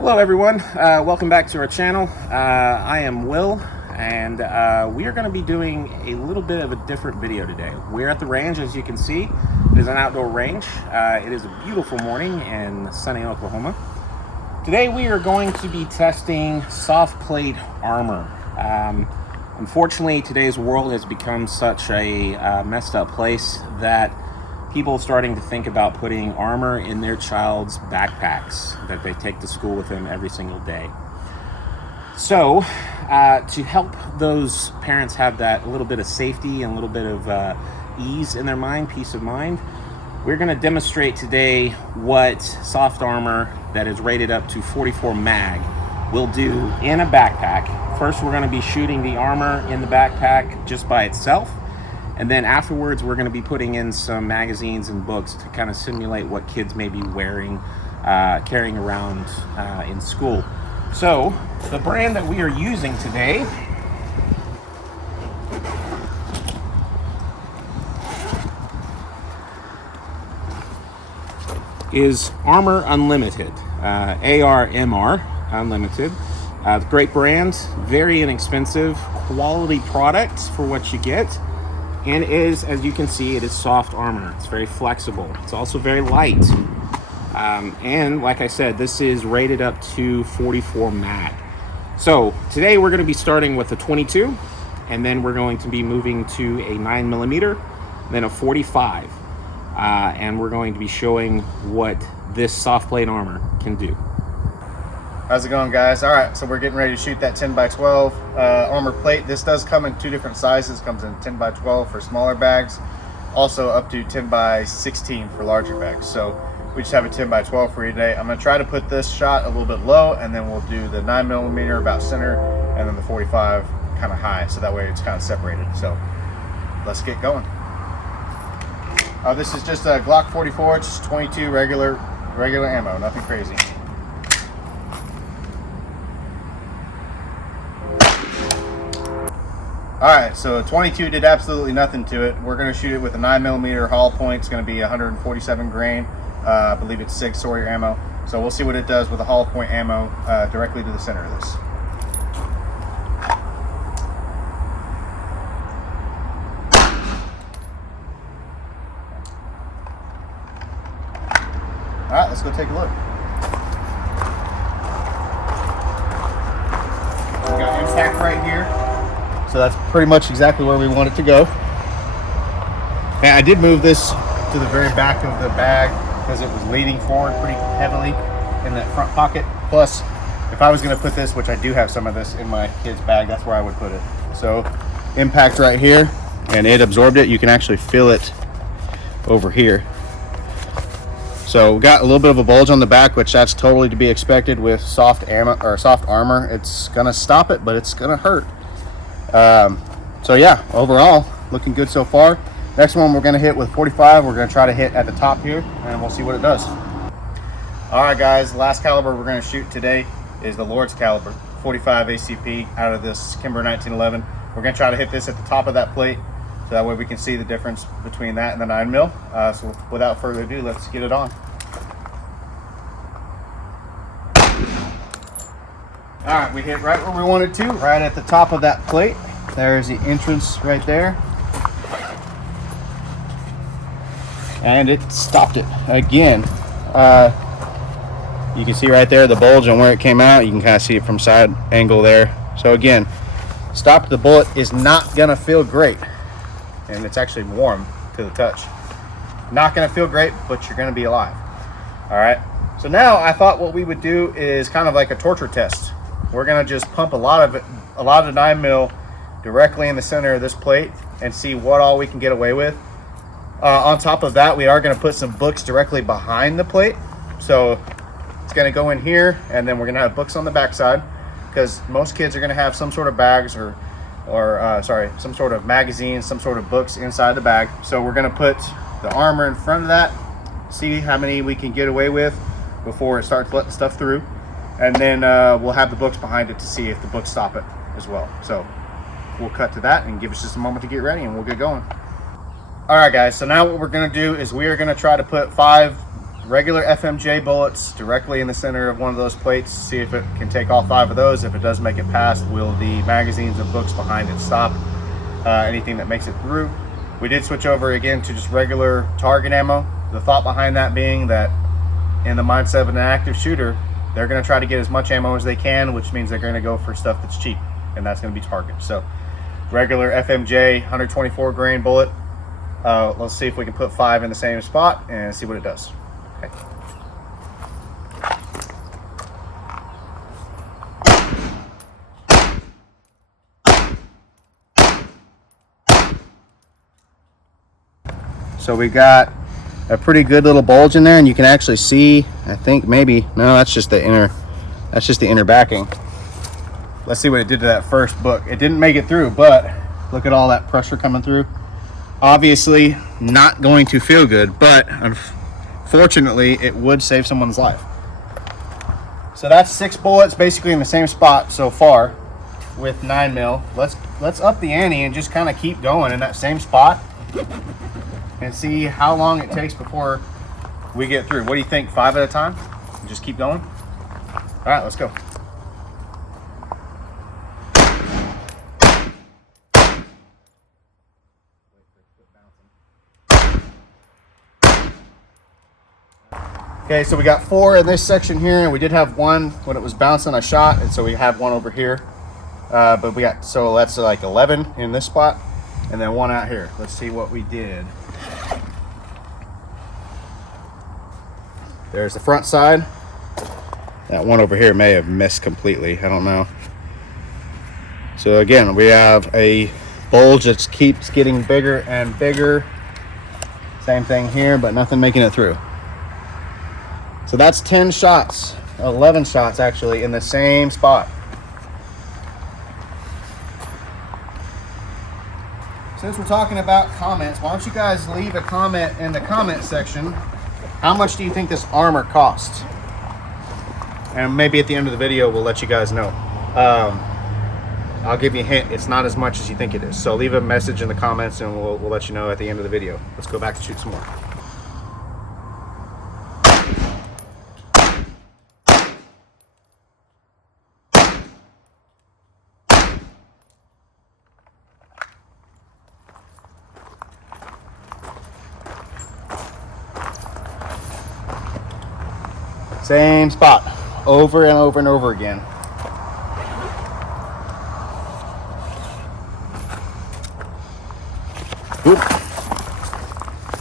Hello everyone, welcome back to our channel. I am Will, and we are going to be doing a little bit of a different video today. We're at the range, as you can see. It is an outdoor range. It is a beautiful morning in sunny Oklahoma. Today we are going to be testing soft plate armor. Unfortunately, today's world has become such a messed up place that people are starting to think about putting armor in their child's backpacks that they take to school with them every single day. So to help those parents have that little bit of safety and a little bit of ease in their mind, peace of mind, we're going to demonstrate today what soft armor that is rated up to 44 mag will do in a backpack. First, we're going to be shooting the armor in the backpack just by itself. And then afterwards, we're going to be putting in some magazines and books to kind of simulate what kids may be wearing, carrying around in school. So the brand that we are using today is ARMR Unlimited, ARMR Unlimited. Great brand, very inexpensive, quality products for what you get. And it is, as you can see, it is soft armor. It's very flexible. It's also very light. And like I said, this is rated up to 44 mag. So today we're going to be starting with a 22, and then we're going to be moving to a 9mm, then a 45. And we're going to be showing what this soft plate armor can do. How's it going, guys? All right, so we're getting ready to shoot that 10x12 armor plate. This does come in two different sizes. Comes in 10x12 for smaller bags, also up to 10x16 for larger bags. So we just have a 10x12 for you today. I'm gonna try to put this shot a little bit low, and then we'll do the 9mm about center, and then the 45 kind of high, so that way it's kind of separated. So let's get going. This is just a Glock 44. It's just 22 regular ammo, nothing crazy. Alright, so 22 did absolutely nothing to it. We're going to shoot it with a 9mm hollow point. It's going to be 147 grain. I believe it's SIG Sawyer ammo. So we'll see what it does with the hollow point ammo directly to the center of this. Alright, let's go take a look. We got impact right here. So that's pretty much exactly where we want it to go. And I did move this to the very back of the bag because it was leaning forward pretty heavily in that front pocket. Plus, if I was going to put this, which I do have some of this in my kid's bag, that's where I would put it. So impact right here, and it absorbed it. You can actually feel it over here. So we got a little bit of a bulge on the back, which that's totally to be expected with soft ammo or soft armor. It's going to stop it, but it's going to hurt. So yeah, overall looking good so far. Next one we're going to hit with 45. We're going to try to hit at the top here, and we'll see what it does. All right, guys, the last caliber we're going to shoot today is the Lord's caliber 45 ACP out of this Kimber 1911. We're going to try to hit this at the top of that plate, so that way we can see the difference between that and the 9mm. So without further ado, let's get it on. All right, we hit right where we wanted to, right at the top of that plate. There's the entrance right there. And it stopped it again. You can see right there the bulge on where it came out. You can kind of see it from side angle there. So again, stopped. The bullet is not gonna feel great. And it's actually warm to the touch. Not gonna feel great, but you're gonna be alive. All right, so now I thought what we would do is kind of like a torture test. We're gonna just pump a lot of 9mm directly in the center of this plate and see what all we can get away with. On top of that, we are gonna put some books directly behind the plate. So it's gonna go in here, and then we're gonna have books on the backside, because most kids are gonna have some sort of bags or some sort of magazines, some sort of books inside the bag. So we're gonna put the armor in front of that, see how many we can get away with before it starts letting stuff through. And then we'll have the books behind it to see if the books stop it as well. So we'll cut to that and give us just a moment to get ready, and we'll get going. All right, guys, so now what we're gonna do is we are gonna try to put 5 regular FMJ bullets directly in the center of one of those plates. See if it can take all 5 of those. If it does make it past, will the magazines and books behind it stop anything that makes it through? We did switch over again to just regular target ammo. The thought behind that being that in the mindset of an active shooter, they're going to try to get as much ammo as they can, which means they're going to go for stuff that's cheap, and that's going to be target. So regular FMJ 124 grain bullet. Let's see if we can put 5 in the same spot and see what it does. Okay. So we got a pretty good little bulge in there, and you can actually see, I think maybe, no, that's just the inner backing. Let's see what it did to that first book. It didn't make it through, but look at all that pressure coming through. Obviously not going to feel good, but unfortunately it would save someone's life. So that's 6 bullets basically in the same spot so far with 9mm. Let's up the ante and just kind of keep going in that same spot and see how long it takes before we get through. What do you think, 5 at a time? Just keep going? All right, let's go. Okay, so we got 4 in this section here, and we did have 1 when it was bouncing I shot, and so we have 1 over here. But we got, so that's like 11 in this spot, and then 1 out here. Let's see what we did. There's the front side. That 1 over here may have missed completely, I don't know. So again, we have a bulge that keeps getting bigger and bigger. Same thing here, but nothing making it through. So that's 10 shots, 11 shots actually in the same spot. Since we're talking about comments, why don't you guys leave a comment in the comment section. How much do you think this armor costs? And maybe at the end of the video, we'll let you guys know. I'll give you a hint, it's not as much as you think it is. So leave a message in the comments and we'll let you know at the end of the video. Let's go back and shoot some more. Same spot, over and over and over again. Oop.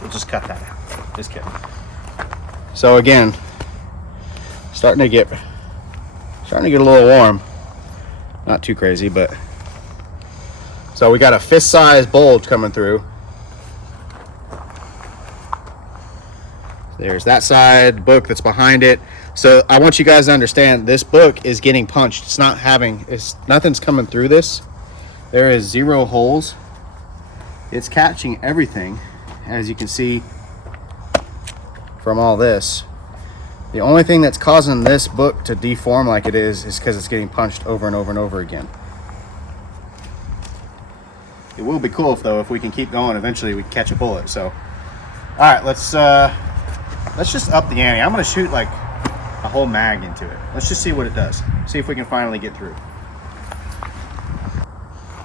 We'll just cut that out. Just kidding. So again, starting to get a little warm. Not too crazy, but so we got a fist-sized bulge coming through. There's that side book that's behind it. So I want you guys to understand this book is getting punched. Nothing's coming through this. There is 0 holes. It's catching everything, as you can see from all this. The only thing that's causing this book to deform like it is because it's getting punched over and over and over again. It will be cool though if we can keep going. Eventually we can catch a bullet. So, all right, let's just up the ante. I'm gonna shoot like a whole mag into it. Let's just see what it does. See if we can finally get through.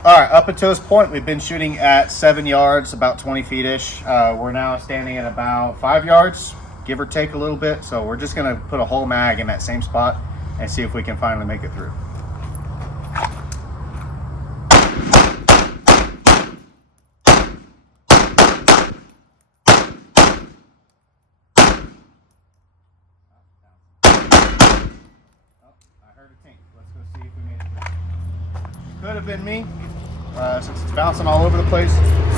All right, up until this point, we've been shooting at 7 yards, about 20 feet-ish. We're now standing at about 5 yards, give or take a little bit. So we're just gonna put a whole mag in that same spot and see if we can finally make it through. Could have been me, since it's bouncing all over the place,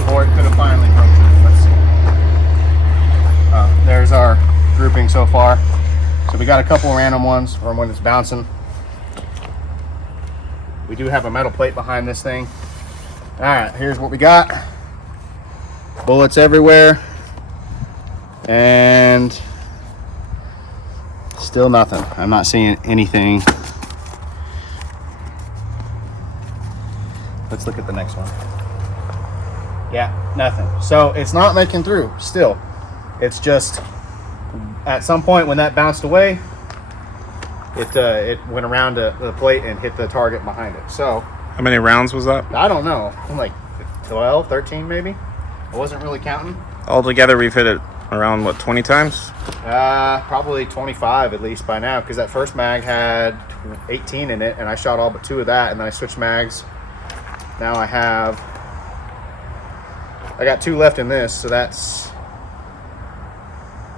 or it could have finally broke through. Let's see. There's our grouping so far. So we got a couple random ones from when it's bouncing. We do have a metal plate behind this thing. All right, here's what we got. Bullets everywhere. And still nothing. I'm not seeing anything. Let's look at the next one. Yeah, nothing. So it's not making through still. It's just at some point when that bounced away, it went around the plate and hit the target behind it. So how many rounds was that? I don't know, like 12, 13 maybe. I wasn't really counting. Altogether, we've hit it around, what, 20 times? Probably 25 at least by now, because that first mag had 18 in it, and I shot all but 2 of that, and then I switched mags. Now I got 2 left in this, so that's,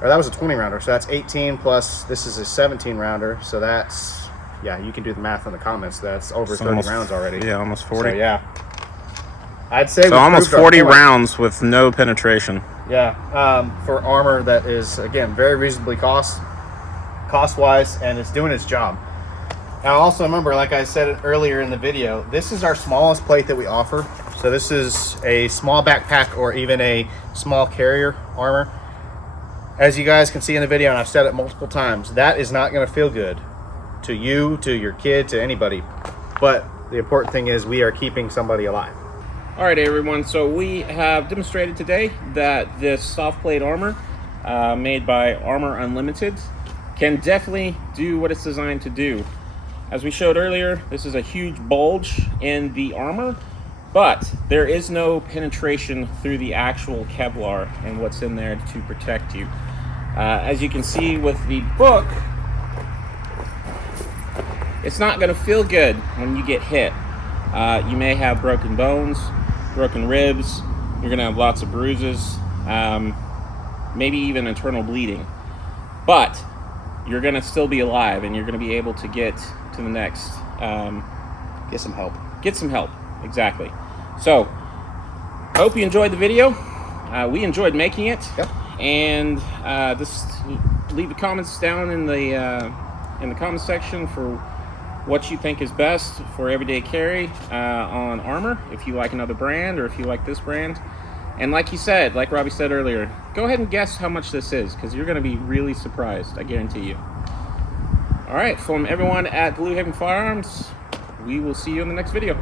or that was a 20 rounder, so that's 18 plus this is a 17 rounder, so that's, yeah, you can do the math in the comments. That's over 30 almost, rounds already. Yeah, almost 40. So, yeah, I'd say so almost 40 rounds with no penetration. Yeah, for armor that is, again, very reasonably cost-wise, and it's doing its job. Now, also remember, like I said earlier in the video, this is our smallest plate that we offer. So this is a small backpack or even a small carrier armor. As you guys can see in the video, and I've said it multiple times, that is not going to feel good to you, to your kid, to anybody. But the important thing is we are keeping somebody alive. All right, everyone, so we have demonstrated today that this soft plate armor made by ARMR Unlimited can definitely do what it's designed to do. As we showed earlier, this is a huge bulge in the armor, but there is no penetration through the actual Kevlar and what's in there to protect you. As you can see with the book, it's not going to feel good when you get hit. You may have broken bones, broken ribs, you're going to have lots of bruises, maybe even internal bleeding. But you're going to still be alive, and you're going to be able to get to the next. Get some help. Get some help, exactly. So, I hope you enjoyed the video. We enjoyed making it. Yep. And just leave the comments down in the comments section for what you think is best for everyday carry on armor, if you like another brand or if you like this brand. And like you said, like Robbie said earlier, go ahead and guess how much this is, because you're going to be really surprised, I guarantee you. All right, from everyone at Blue Haven Firearms, we will see you in the next video.